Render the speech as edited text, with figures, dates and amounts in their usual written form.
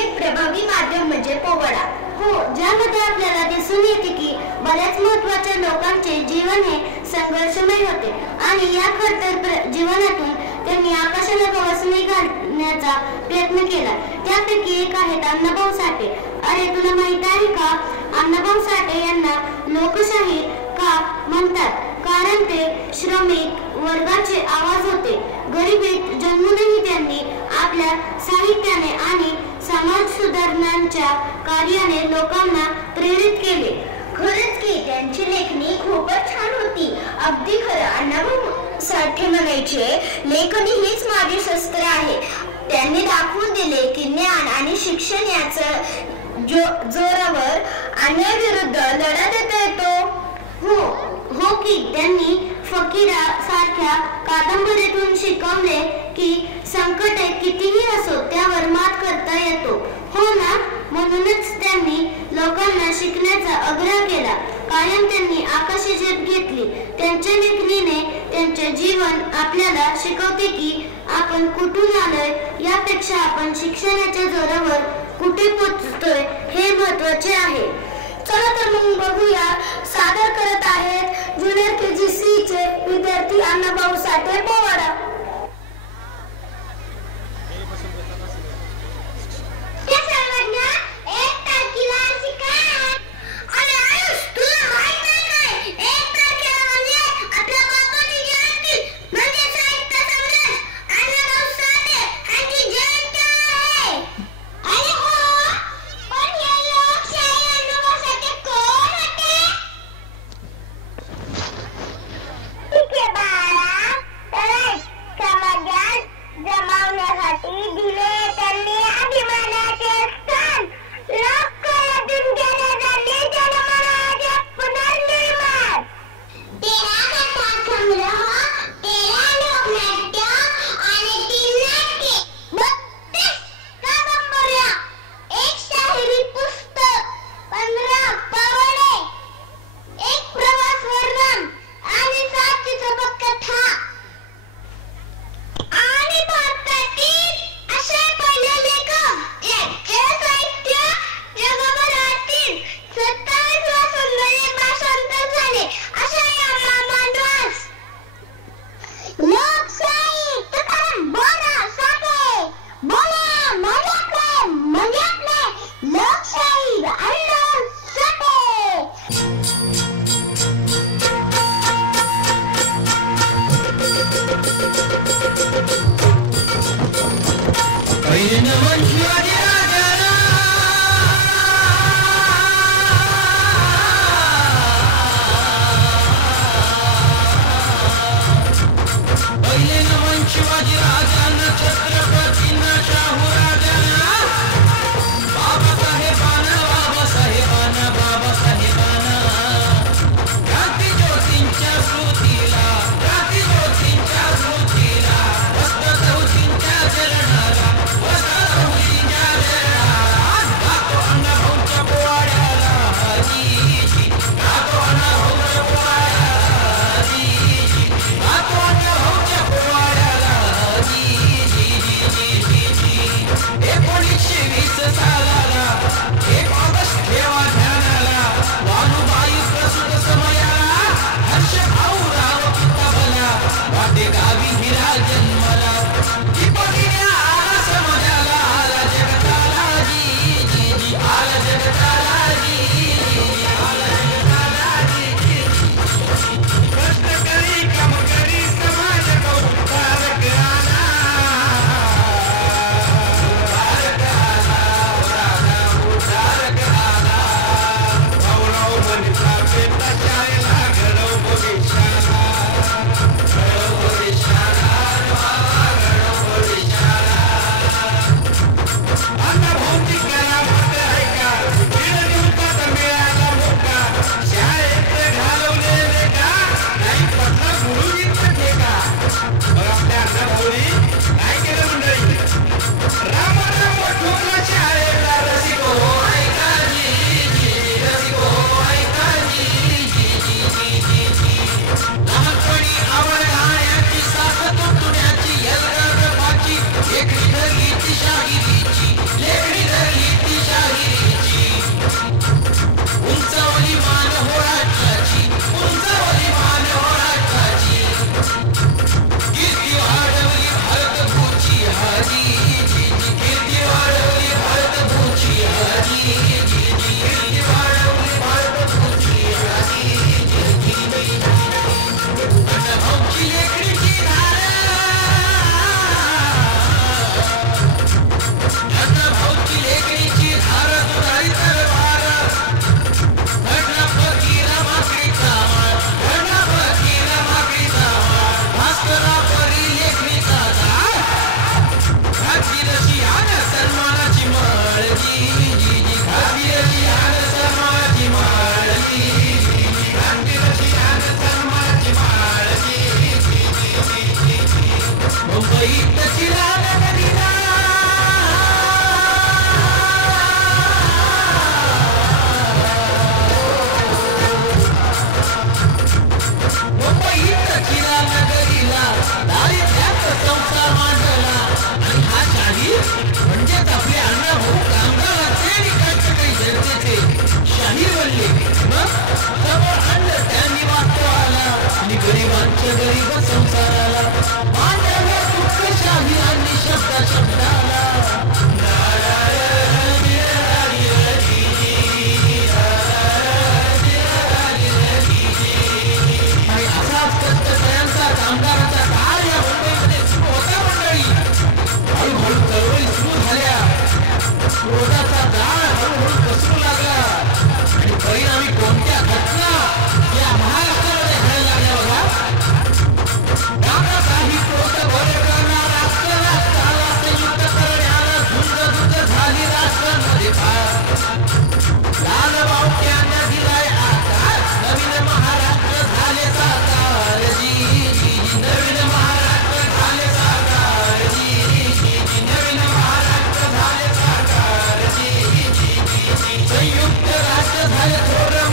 एक प्रभावी माध्यम म्हणजे पोवाडा. हो, ज्यामध्ये आपल्याला दिसून येते की बऱ्याच महत्त्वाच्या लोकांचे जीवन हे संघर्षमय होते आणि या खडतर जीवनातून त्यांनी आकाशाला गवसणी घालण्याचा प्रयत्न केला. त्यापैकी एक आहेत अण्णाभाऊ साठे. अरे, तुला माहित आहे का, अण्णाभाऊ साठे यांना लोकशाहीर का म्हणतात? कारण ते श्रमिक वर्गाचे आवाज होते. गरिबीत जन्मूनही त्यांनी आपल्या साहित्याने आणि समाज सुधारणांच्या कार्याने लोकांना प्रेरित केले. खरंच की त्यांची लेखणी खूपच छान होती. अगदी खरं, अण्णाभाऊ साठे म्हणायचे, लेखनी हीच माझे शस्त्र आहे. त्यांनी दाखवून दिले की ज्ञान आणि शिक्षण याचं जोरावर अन्यायाविरुद्ध लढा देता येतो. हो की त्यांनी फकीरा सारख्या कादंबरीतून शिकवले की संकटे कितीही असो त्यावर मात करता येतो. हो ना, म्हणूनच त्यांनी लोकांना शिकण्याचा आग्रह केला. कायम त्यांनी आकाशी झेप घेतली. त्यांच्या लेखणीने त्यांचे जीवन आपल्याला शिकवते की आपण कुठून आलोय यापेक्षा आपण शिक्षणाच्या जोरावर कुठे पोहोचतोय हे महत्त्वाचे आहे. चला तर मग बघूया. सादर करत आहेत ज्युनियर KG चे विद्यार्थी अण्णाभाऊ साठे पोवाडा. संयुक्त राष्ट्र झालं थोर